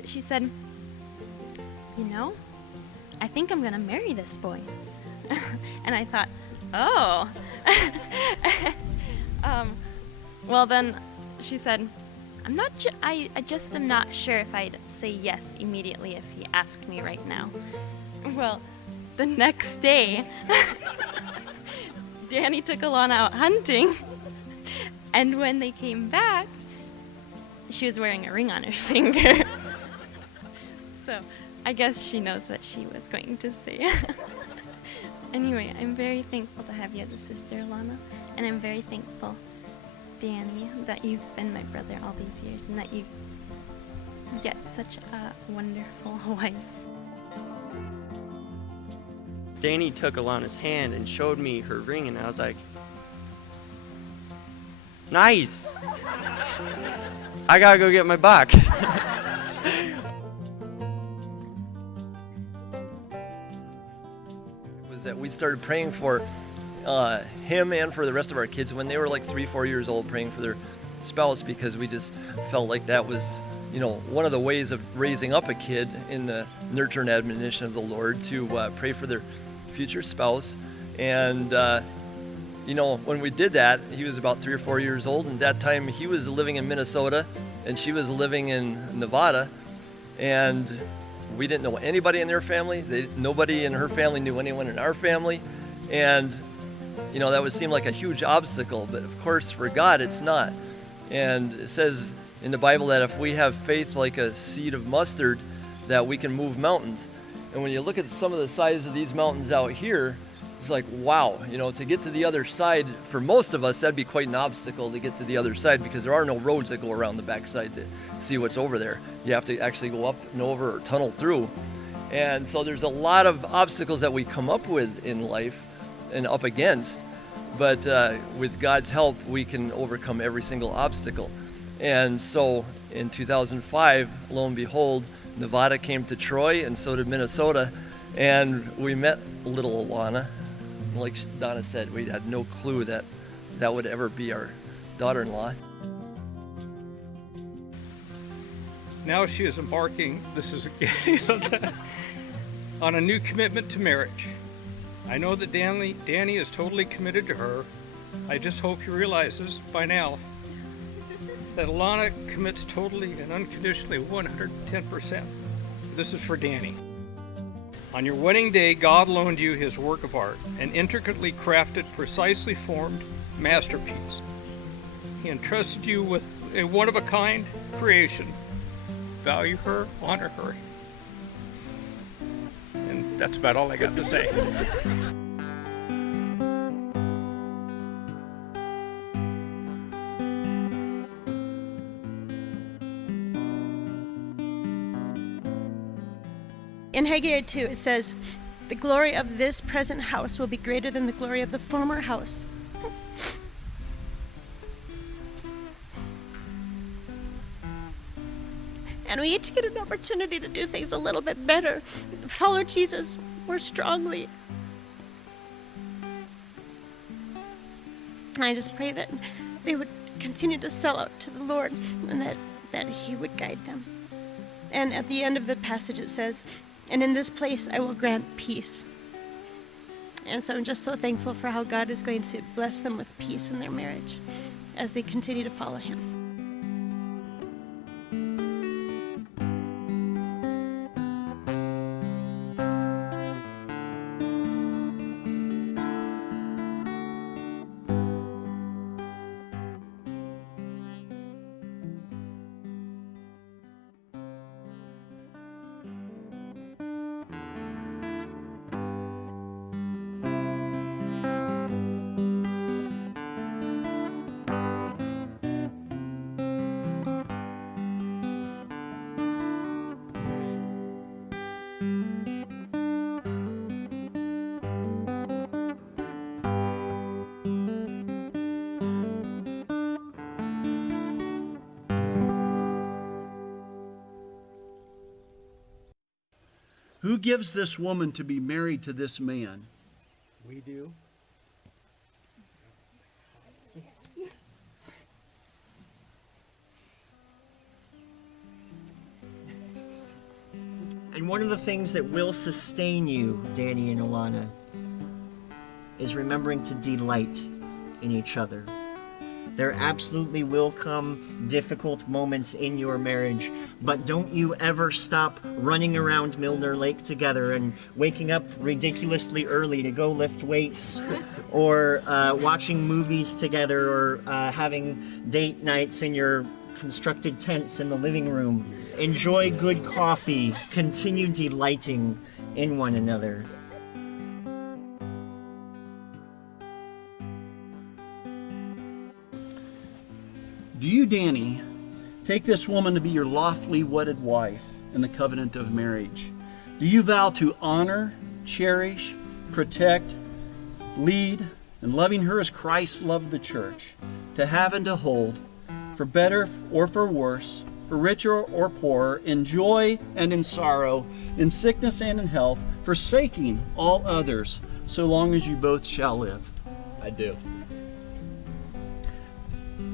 And she said, you know, I think I'm gonna marry this boy. And I thought, oh. Well then, she said, I just am not sure if I'd say yes immediately if he asked me right now. Well, the next day, Danny took Alanah out hunting, and when they came back, she was wearing a ring on her finger. So, I guess she knows what she was going to say. Anyway, I'm very thankful to have you as a sister, Alanah, and I'm very thankful, Danny, that you've been my brother all these years and that you get such a wonderful wife. Danny took Alanah's hand and showed me her ring, and I was like, nice! I gotta go get my buck. Was that we started praying for him and for the rest of our kids when they were like 3-4 years old, praying for their spouse, because we just felt like that was, you know, one of the ways of raising up a kid in the nurture and admonition of the Lord, to pray for their future spouse. And you know, when we did that, he was about 3 or 4 years old, and that time he was living in Minnesota and she was living in Nevada, and we didn't know anybody in their family. Nobody in her family knew anyone in our family, and you know, that would seem like a huge obstacle, but of course for God it's not. And it says in the Bible that if we have faith like a seed of mustard, that we can move mountains. And when you look at some of the size of these mountains out here, it's like, wow, you know, to get to the other side, for most of us, that'd be quite an obstacle to get to the other side, because there are no roads that go around the backside to see what's over there. You have to actually go up and over or tunnel through. And so there's a lot of obstacles that we come up with in life and up against, but with God's help, we can overcome every single obstacle. And so in 2005, lo and behold, Nevada came to Troy, and so did Minnesota, and we met little Alanah. Like Donna said, we had no clue that that would ever be our daughter-in-law. Now she is embarking, on a new commitment to marriage. I know that Danny is totally committed to her. I just hope he realizes by now that Alanah commits totally and unconditionally 110%. This is for Danny. On your wedding day, God loaned you his work of art, an intricately crafted, precisely formed masterpiece. He entrusted you with a one-of-a-kind creation. Value her, honor her. And that's about all I got to say. In Haggai 2, it says, "The glory of this present house will be greater than the glory of the former house." And we each get an opportunity to do things a little bit better, follow Jesus more strongly. And I just pray that they would continue to sell out to the Lord, and that he would guide them. And at the end of the passage it says, "And in this place I will grant peace." And so I'm just so thankful for how God is going to bless them with peace in their marriage as they continue to follow him. Who gives this woman to be married to this man? We do. And one of the things that will sustain you, Danny and Alanah, is remembering to delight in each other. There absolutely will come difficult moments in your marriage, but don't you ever stop running around Milner Lake together and waking up ridiculously early to go lift weights, or watching movies together, or having date nights in your constructed tents in the living room. Enjoy good coffee. Continue delighting in one another. Do you, Danny, take this woman to be your lawfully wedded wife in the covenant of marriage? Do you vow to honor, cherish, protect, lead, and loving her as Christ loved the church, to have and to hold, for better or for worse, for richer or poorer, in joy and in sorrow, in sickness and in health, forsaking all others, so long as you both shall live? I do.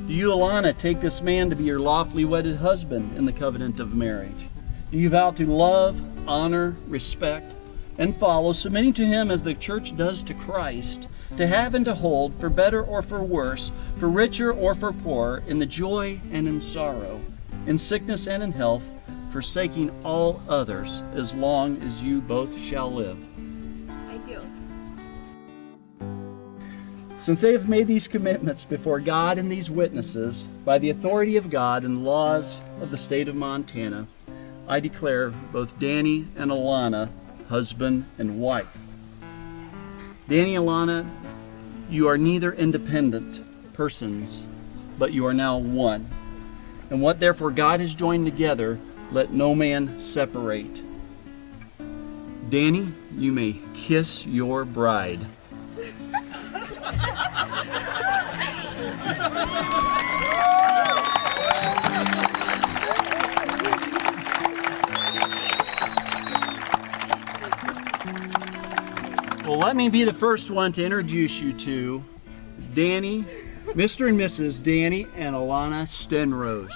Do you, Alanah, take this man to be your lawfully wedded husband in the covenant of marriage? Do you vow to love, honor, respect, and follow, submitting to him as the church does to Christ, to have and to hold, for better or for worse, for richer or for poorer, in the joy and in sorrow, in sickness and in health, forsaking all others, as long as you both shall live? I do. Since they have made these commitments before God and these witnesses, by the authority of God and laws of the state of Montana, I declare both Danny and Alanah husband and wife. Danny, Alanah, you are neither independent persons, but you are now one. And what therefore God has joined together, let no man separate. Danny, you may kiss your bride. Well, let me be the first one to introduce you to Danny, Mr. and Mrs. Danny and Alanah Stenros.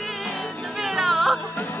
In the middle.